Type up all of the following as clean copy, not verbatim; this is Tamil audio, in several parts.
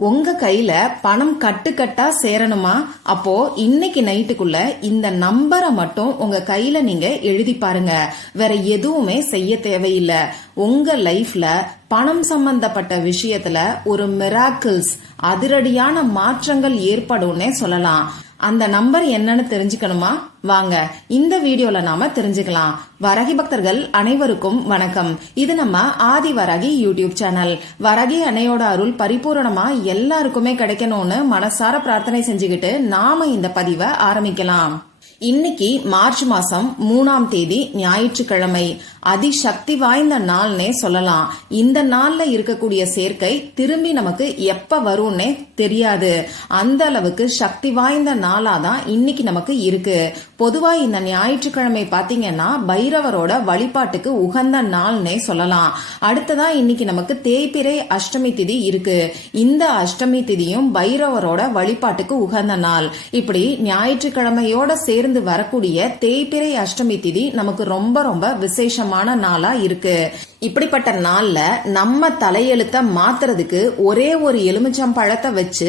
உங்க கையில பணம் கட்டுக்கட்டா சேரணுமா? அப்போ இன்னைக்கு நைட்டுக்குள்ள இந்த நம்பரை மட்டும் உங்க கையில நீங்க எழுதி பாருங்க. வேற எதுவுமே செய்ய தேவையில்லை. உங்க லைஃப்ல பணம் சம்பந்தப்பட்ட விஷயத்துல ஒரு மிராக்கிள்ஸ், அதிரடியான மாற்றங்கள் ஏற்படும்னே சொல்லலாம். அந்த நம்பர் என்னன்னு தெரிஞ்சுக்கணுமா? வாங்க இந்த வீடியோல நாம தெரிஞ்சுக்கலாம். வரகி பக்தர்கள் அனைவருக்கும் வணக்கம். இது நம்ம ஆதி வரகி யூடியூப் சேனல். வரகி அன்னையோட அருள் பரிபூரணமா எல்லாருக்குமே கிடைக்கணும்னு மனசார பிரார்த்தனை செஞ்சுக்கிட்டு நாம இந்த பதிவை ஆரம்பிக்கலாம். இன்னைக்கு மார்ச் மாசம் 3ஆம் தேதி ஞாயிற்றுக்கிழமை. அதிசக்தி வாய்ந்த நாள்னே சொல்லலாம். இந்த நாள்ல இருக்கக்கூடிய சேர்க்கை திரும்பி நமக்கு எப்ப வரும்னே தெரியாது. அந்த அளவுக்கு சக்தி வாய்ந்த நாளாதான் இன்னைக்கு நமக்கு இருக்கு. பொதுவா இந்த ஞாயிற்றுக்கிழமை பாத்தீங்கன்னா பைரவரோட வழிபாட்டுக்கு உகந்த நாள்னே சொல்லலாம். அடுத்ததான் இன்னைக்கு நமக்கு தேய்பிறை அஷ்டமி திதி இருக்கு. இந்த அஷ்டமி திதியும் பைரவரோட வழிபாட்டுக்கு உகந்த நாள். இப்படி ஞாயிற்றுக்கிழமையோட சேர்ந்து வரக்கூடிய தேய்பிறை அஷ்டமி திதி நமக்கு ரொம்ப ரொம்ப விசேஷமான நாளா இருக்கு. இப்படிப்பட்ட நாள்ல நம்ம தலையெழுத்த மாத்துறதுக்கு ஒரே ஒரு எலுமிச்சம் பழத்தை வச்சு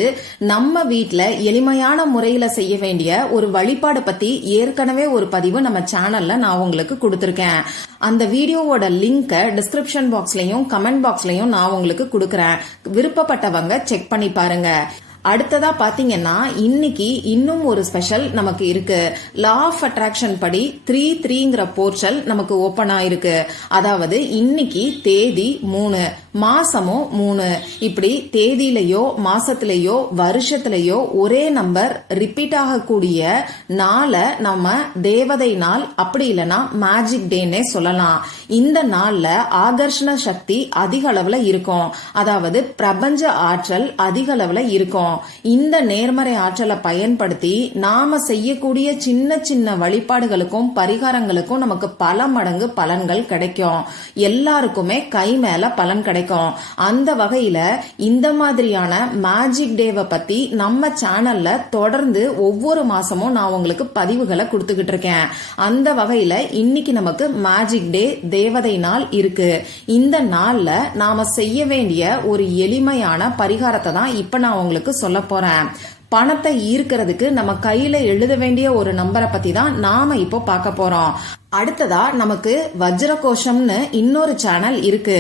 நம்ம வீட்டுல எளிமையான முறையில செய்ய வேண்டிய ஒரு வழிபாடு பத்தி ஏற்கனவே ஒரு பதிவு நம்ம சேனல்ல நான் உங்களுக்கு கொடுத்திருக்கேன். அந்த வீடியோவோட லிங்க டிஸ்கிரிப்ஷன் பாக்ஸ்லயும் கமெண்ட் பாக்ஸ்லயும் நான் உங்களுக்கு கொடுக்கறேன். விருப்பப்பட்டவங்க செக் பண்ணி பாருங்க. அடுத்ததா பாத்தீங்கன்னா இன்னைக்கு இன்னும் ஒரு ஸ்பெஷல் நமக்கு இருக்கு. லா ஆஃப் அட்ராக்ஷன் படி 3-3ங்கிற போர்ட்டல் நமக்கு ஓபன் ஆயிருக்கு. அதாவது இன்னைக்கு தேதி 3, மாசமும் 3. இப்படி தேதியிலையோ மாசத்திலேயோ வருஷத்திலேயோ ஒரே நம்பர் ரிப்பீட் ஆகக்கூடிய நாளை நம்ம தேவதை நாள், அப்படி இல்லைன்னா மேஜிக் டேன்னே சொல்லலாம். இந்த நாள்ல ஆகர்ஷண சக்தி அதிக அளவுல இருக்கும். அதாவது பிரபஞ்ச ஆற்றல் அதிக அளவுல இருக்கும். இந்த நேர்மறை ஆற்றலை பயன்படுத்தி நாம செய்யக்கூடிய சின்ன சின்ன வழிபாடுகளுக்கும் பரிகாரங்களுக்கும் நமக்கு பல மடங்கு பலன்கள் கிடைக்கும். எல்லாருக்குமே கை மேல பலன் கிடைக்கும். அந்த வகையில இந்த மாதிரியான மேஜிக் டேவை பத்தி நம்ம சேனல்ல தொடர்ந்து ஒவ்வொரு மாசமும் நான் உங்களுக்கு பதிவுகளை கொடுத்துக்கிட்டு இருக்கேன். அந்த வகையில இன்னைக்கு நமக்கு மேஜிக் டே, தேவதை நாள் இருக்கு. இந்த நாள்ல நாம செய்ய வேண்டிய ஒரு எளிமையான பரிகாரத்தை தான் இப்ப நான் உங்களுக்கு சொல்ல போறேன். பணத்தை ஈர்க்கிறதுக்கு நம்ம கையில எழுத வேண்டிய ஒரு நம்பரை பத்தி தான் நாம இப்போ பார்க்க போறோம். அடுத்ததா நமக்கு வஜ்ரகோஷம்னு இன்னொரு சேனல் இருக்கு.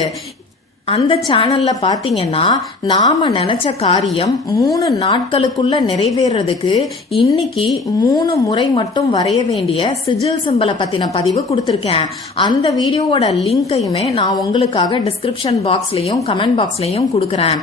அந்த சேனல்ல பாத்தீங்கன்னா நாம நினைச்ச காரியம் 3 நாட்களுக்குள்ள நிறைவேறதுக்கு இன்னைக்கு 3 முறை மட்டும் வரைய வேண்டிய சிஜில் சிம்பலை பத்தின பதிவு கொடுத்திருக்கேன். அந்த வீடியோவோட லிங்கையுமே நான் உங்களுக்காக டிஸ்கிரிப்ஷன் பாக்ஸ்லயும் கமெண்ட் பாக்ஸ்லயும் கொடுக்கறேன்.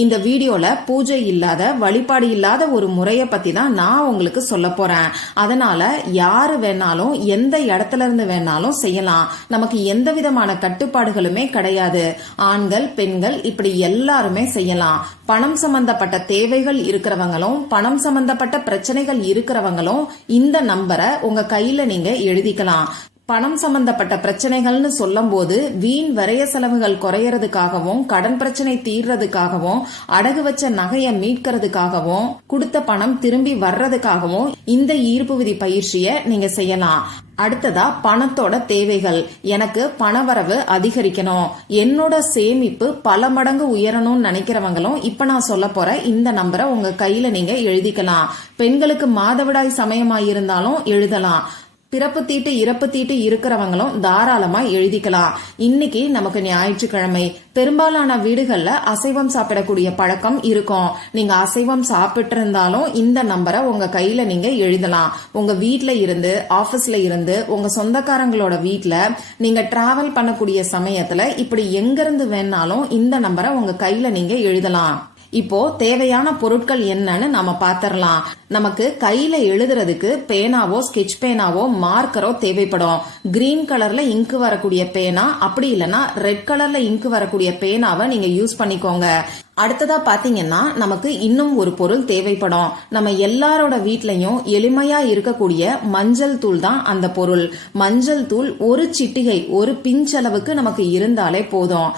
இந்த வீடியோல பூஜை இல்லாத, வழிபாடு இல்லாத ஒரு முறைய பத்தி தான் நான் உங்களுக்கு சொல்ல போறேன். அதனால யாரு வேணாலும் எந்த இடத்துல இருந்து வேணாலும் செய்யலாம். நமக்கு எந்த விதமான கட்டுப்பாடுகளுமே கிடையாது. ஆண்கள், பெண்கள் இப்படி எல்லாருமே செய்யலாம். பணம் சம்பந்தப்பட்ட தேவைகள் இருக்கிறவங்களும் பணம் சம்பந்தப்பட்ட பிரச்சனைகள் இருக்கிறவங்களும் இந்த நம்பரை உங்க கையில நீங்க எழுதிக்கலாம். பணம் சம்பந்தப்பட்ட பிரச்சனைகள்னு சொல்லும் போது வீண் விரய செலவுகள் குறையறதுக்காகவும், கடன் பிரச்சனை தீர்றதுக்காகவும், அடகு வச்ச நகையை மீட்கிறதுக்காகவும், கொடுத்த பணம் திரும்பி வர்றதுக்காகவும் இந்த ஈர்ப்பு விதி பயிற்சியை நீங்க செய்யலாம். அடுத்ததா பணத்தோட தேவைகள். எனக்கு பணவரவு அதிகரிக்கணும், என்னோட சேமிப்பு பல மடங்கு உயரணும்னு நினைக்கிறவங்களும் இப்ப நான் சொல்ல போற இந்த நம்பரை உங்க கையில நீங்க எழுதிக்கலாம். பெண்களுக்கு மாதவிடாய் சமயமாயிருந்தாலும் எழுதலாம். பிறப்பு தீட்டு இறப்பு தீட்டு இருக்கிறவங்களும் தாராளமா எழுதிக்கலாம். இன்னைக்கு நமக்கு ஞாயிற்றுக்கிழமை. பெரும்பாலான வீடுகள்ல அசைவம் சாப்பிடக்கூடிய பழக்கம் இருக்கும். நீங்க அசைவம் சாப்பிட்டு இருந்தாலும் இந்த நம்பரை உங்க கையில நீங்க எழுதலாம். உங்க வீட்ல இருந்து, ஆபீஸ்ல இருந்து, உங்க சொந்தக்காரங்களோட வீட்ல நீங்க டிராவல் பண்ணக்கூடிய சமயத்துல இப்படி எங்க இருந்து வேணாலும் இந்த நம்பரை உங்க கையில நீங்க எழுதலாம். இப்போ தேவையான பொருட்கள் என்னன்னு நாம பாத்திரலாம். நமக்கு கையில எழுதுறதுக்கு பேனாவோ, ஸ்கெட்ச் பேனாவோ, மார்க்கரோ தேவைப்படும். கிரீன் கலர்ல இங்கு வரக்கூடிய பேனா, அப்படி இல்லைன்னா ரெட் கலர்ல இங்கு வரக்கூடிய பேனாவை நீங்க யூஸ் பண்ணிக்கோங்க. அடுத்ததா பாத்தீங்கன்னா நமக்கு இன்னும் ஒரு பொருள் தேவைப்படும். நம்ம எல்லாரோட வீட்லயும் எளிமையா இருக்கக்கூடிய மஞ்சள் தூள் தான் அந்த பொருள். மஞ்சள் தூள் ஒரு சிட்டிகை, ஒரு பிஞ்சளவுக்கு நமக்கு இருந்தாலே போதும்.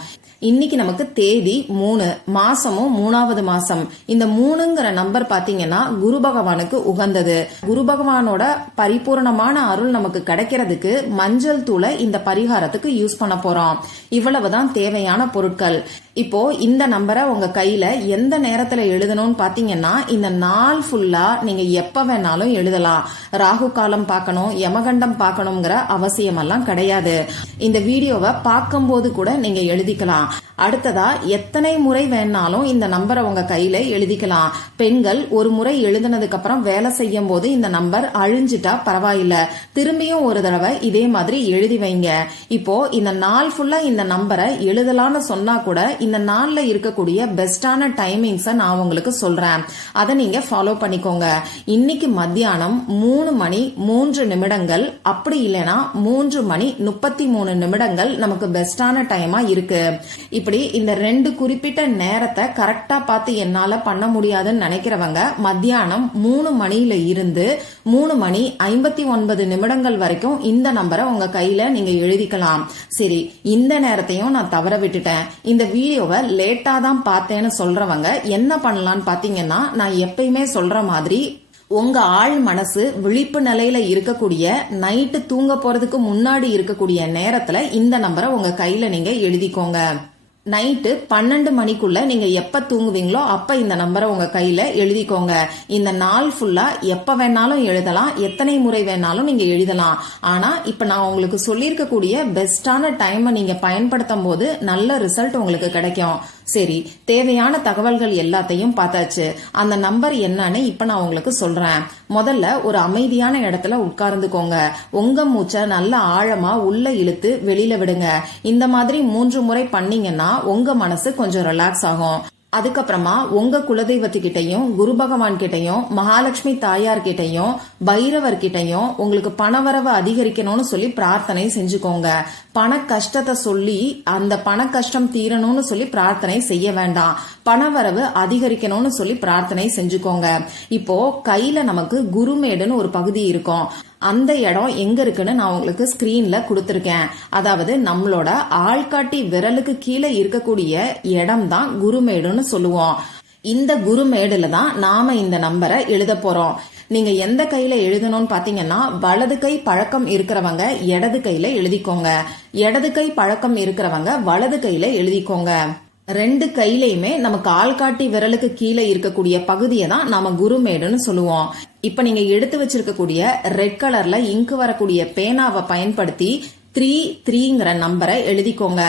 இன்னைக்கு நமக்கு தேதி 3, மாசமும் 3வது மாசம். இந்த 3ங்கிற நம்பர் பாத்தீங்கன்னா குரு பகவானுக்கு உகந்தது. குரு பகவானோட பரிபூர்ணமான அருள் நமக்கு கிடைக்கிறதுக்கு மஞ்சள் தூளை இந்த பரிகாரத்துக்கு யூஸ் பண்ண போறோம். இவ்வளவுதான் தேவையான பொருட்கள். இப்போ இந்த நம்பரை உங்க கையில எந்த நேரத்துல எழுதணும்னு பாத்தீங்கன்னா, இந்த நாள் ஃபுல்லா நீங்க எப்ப வேணாலும் எழுதலாம். ராகு காலம் பார்க்கணும், யமகண்டம் பார்க்கணுங்கிற அவசியம் எல்லாம் கிடையாது. இந்த வீடியோவை பார்க்கும்போது கூட நீங்க எழுதிக்கலாம். அடுத்ததா எத்தனை முறை வேணாலும் இந்த நம்பரை உங்க கையில எழுதிக்கலாம். பெண்கள் ஒரு முறை எழுதினதுக்கு அப்புறம் வேலை செய்யும் போது இந்த நம்பர் அழிஞ்சிட்டா பரவாயில்ல, திரும்பியும் ஒரு தடவை இதே மாதிரி எழுதி வைங்க. இப்போ இந்த நாள் ஃபுல்லா இந்த நம்பரை எழுதலாம்னு சொன்னா கூட இந்த நாள்ல இருக்கக்கூடிய பெஸ்டான டைமிங்ஸை நான் உங்களுக்கு சொல்றேன். அதை நீங்க ஃபாலோ பண்ணிக்கோங்க. இன்னைக்கு மத்தியானம் 3:03 அப்படி இல்லைன்னா 3:33 நமக்கு பெஸ்டான டைமா இருக்கு. இப்படி இந்த 2 குறிப்பிட்ட நேரத்தை கரெக்டா பார்த்து என்னால பண்ண முடியாதுன்னு நினைக்கிறவங்க மத்தியானம் 3 மணியில இருந்து 3:59 வரைக்கும் இந்த நம்பரை உங்க கையில நீங்க எழுதிக்கலாம். சரி, இந்த நேரத்தையும் நான் தவற விட்டுட்டேன், இந்த வீடியோவை லேட்டா தான் பார்த்தேன்னு சொல்றவங்க என்ன பண்ணலாம்னு பாத்தீங்கன்னா, நான் எப்பயுமே சொல்ற மாதிரி உங்க ஆள் மனசு விழிப்பு நிலையில இருக்கக்கூடிய நைட்டு தூங்க போறதுக்கு முன்னாடி இருக்கக்கூடிய நேரத்துல இந்த நம்பரை உங்க கையில நீங்க எழுதிக்கோங்க. நைட்டு 12 மணிக்குள்ள நீங்க எப்ப தூங்குவீங்களோ அப்ப இந்த நம்பரை உங்க கையில எழுதிக்கோங்க. இந்த நாள் ஃபுல்லா எப்ப வேணாலும் எழுதலாம், எத்தனை முறை வேணாலும் நீங்க எழுதலாம். ஆனா இப்ப நான் உங்களுக்கு சொல்லியிருக்கக்கூடிய பெஸ்டான டைமை நீங்க பயன்படுத்தும் போது நல்ல ரிசல்ட் உங்களுக்கு கிடைக்கும். சரி, தேவையான தகவல்கள் எல்லாத்தையும் பார்த்தாச்சு. அந்த நம்பர் என்னன்னு இப்ப நான் உங்களுக்கு சொல்றேன். முதல்ல ஒரு அமைதியான இடத்துல உட்கார்ந்துக்கோங்க. உங்க மூச்சை நல்ல ஆழமா உள்ள இழுத்து வெளியில விடுங்க. இந்த மாதிரி 3 முறை பண்ணீங்கன்னா உங்க மனசு கொஞ்சம் ரிலாக்ஸ் ஆகும். அதுக்கப்புறமா உங்க குலதெய்வத்துக்கிட்டையும் குரு பகவான் கிட்டையும் மகாலட்சுமி தாயார் கிட்டையும் பைரவர் கிட்டையும் உங்களுக்கு பணவரவு அதிகரிக்கணும்னு சொல்லி பிரார்த்தனை செஞ்சுக்கோங்க. பண கஷ்டத்தை சொல்லி அந்த பண கஷ்டம் தீரணும்னு சொல்லி பிரார்த்தனை செய்ய வேண்டாம். பணவரவு அதிகரிக்கணும்னு சொல்லி பிரார்த்தனை செஞ்சுக்கோங்க. இப்போ கையில நமக்கு குருமேடுன்னு ஒரு பகுதி இருக்கும். அந்த இடம் எங்க இருக்குன்னு நான் உங்களுக்கு ஸ்கிரீன்ல கொடுத்திருக்கேன். அதாவது நம்மளோட ஆள்காட்டி விரலுக்கு கீழே இருக்கக்கூடிய இடம் தான் குருமேடுன்னு சொல்லுவோம். இந்த குருமேடுல தான் நாம இந்த நம்பரை எழுத போறோம். நீங்க எந்த கையில எழுதணும்னு பாத்தீங்கன்னா, வலது கை பழக்கம் இருக்கிறவங்க இடது கையில எழுதிக்கோங்க, இடது கை பழக்கம் இருக்கிறவங்க வலது கையில எழுதிக்கோங்க. 2 கையிலயுமே நமக்கு ஆள்காட்டி விரலுக்கு கீழே இருக்கக்கூடிய பகுதியை தான் நாம குருமேடுன்னு சொல்லுவோம். இப்ப நீங்க எடுத்து வச்சிருக்கக்கூடிய ரெட் கலர்ல இங்கு வரக்கூடிய பேனாவை பயன்படுத்தி 33 நம்பரை எழுதிக்கோங்க.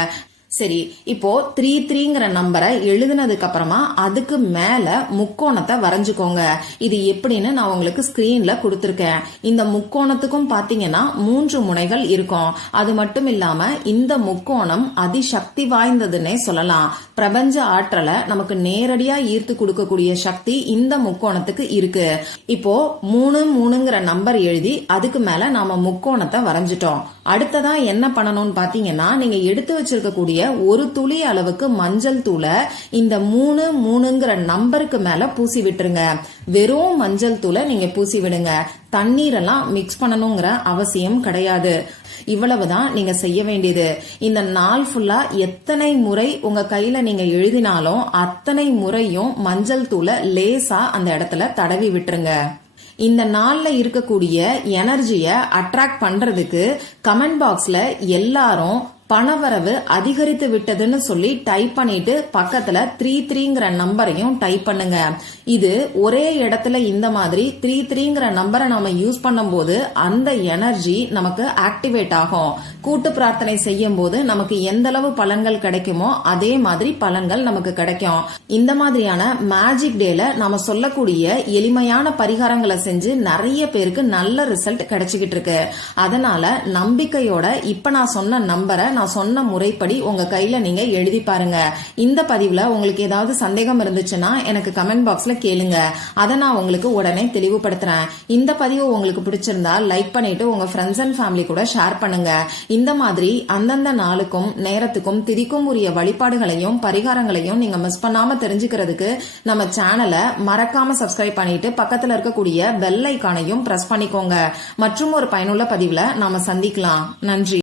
சரி, இப்போ 33 நம்பரை எழுதினதுக்கு அப்புறமா அதுக்கு மேல முக்கோணத்தை வரைஞ்சுக்கோங்க. இது எப்படின்னு நான் உங்களுக்கு ஸ்கிரீன்ல கொடுத்திருக்கேன். இந்த முக்கோணத்துக்கும் பாத்தீங்கன்னா 3 முனைகள் இருக்கும். அது மட்டும் இல்லாம இந்த முக்கோணம் அதிசக்தி வாய்ந்ததுன்னே சொல்லலாம். பிரபஞ்ச ஆற்றலை நமக்கு நேரடியா ஈர்த்து கொடுக்கக்கூடிய சக்தி இந்த முக்கோணத்துக்கு இருக்கு. இப்போ 33 நம்பர் எழுதி அதுக்கு மேல நாம முக்கோணத்தை வரைஞ்சிட்டோம். அடுத்ததா என்ன பண்ணணும்னு பாத்தீங்கன்னா, நீங்க எடுத்து வச்சிருக்கக்கூடிய ஒரு துளி அளவுக்கு மஞ்சள் தூளை இந்த 33 நம்பருக்கு மேல பூசி விட்டுருங்க. வெறும் மஞ்சள் தூளை நீங்க பூசி விடுங்க. தண்ணீரெல்லாம் மிக்ஸ் பண்ணணுங்கிற அவசியம் கிடையாது. இவ்வளவுதான் நீங்க செய்ய வேண்டியது. இந்த நாள் ஃபுல்லா எத்தனை முறை உங்க கையில நீங்க எழுதினாலும் அத்தனை முறையும் மஞ்சள் தூளை லேசா அந்த இடத்துல தடவி விட்டுருங்க. இந்த நாள்ல இருக்கக்கூடிய எனர்ஜிய அட்ராக்ட் பண்றதுக்கு கமெண்ட் பாக்ஸ்ல எல்லாரும் பணவரவு அதிகரித்து விட்டதுன்னு சொல்லி டைப் பண்ணிட்டு பக்கத்துல 33 நம்பரையும் டைப் பண்ணுங்க. இது ஒரே இடத்துல இந்த மாதிரி 33 நம்பரை நாம யூஸ் பண்ணும்போது அந்த எனர்ஜி நமக்கு ஆக்டிவேட் ஆகும். கூட்டு பிரார்த்தனை செய்யும் போது நமக்கு எந்த அளவு பலன்கள் கிடைக்குமோ அதே மாதிரி பலன்கள் நமக்கு கிடைக்கும். இந்த மாதிரியான மேஜிக் டேல நாம சொல்லக்கூடிய எளிமையான பரிகாரங்களை செஞ்சு நிறைய பேருக்கு நல்ல ரிசல்ட் கிடைச்சிக்கிட்டு இருக்கு. அதனால நம்பிக்கையோட இப்ப நான் சொன்ன நம்பரை நான் சொன்ன முறைப்படி உங்க கையில நீங்க எழுதி பாருங்க. இந்த பதிவுல உங்களுக்கு ஏதாவது சந்தேகம் இருந்துச்சுன்னா எனக்கு கமெண்ட் பாக்ஸ்ல கேளுங்க. அதை நான் உங்களுக்கு உடனே தெளிவுபடுத்துறேன். இந்த பதிவு உங்களுக்கு பிடிச்சிருந்தா லைக் பண்ணிட்டு உங்க ஃப்ரெண்ட்ஸ் அண்ட் ஃபேமிலி கூட ஷேர் பண்ணுங்க. இந்த மாதிரி அந்தந்த நாளுக்கும் நேரத்துக்கும் திதிக்கும் உரிய வழிபாடுகளையும் பரிகாரங்களையும் நீங்க மிஸ் பண்ணாம தெரிஞ்சுக்கிறதுக்கு நம்ம சேனலை மறக்காம சப்ஸ்கிரைப் பண்ணிட்டு பக்கத்துல இருக்கக்கூடிய பெல் ஐகானையும் பிரஸ் பண்ணிக்கோங்க. மற்றும் ஒரு பயனுள்ள பதிவுல நாம சந்திக்கலாம். நன்றி.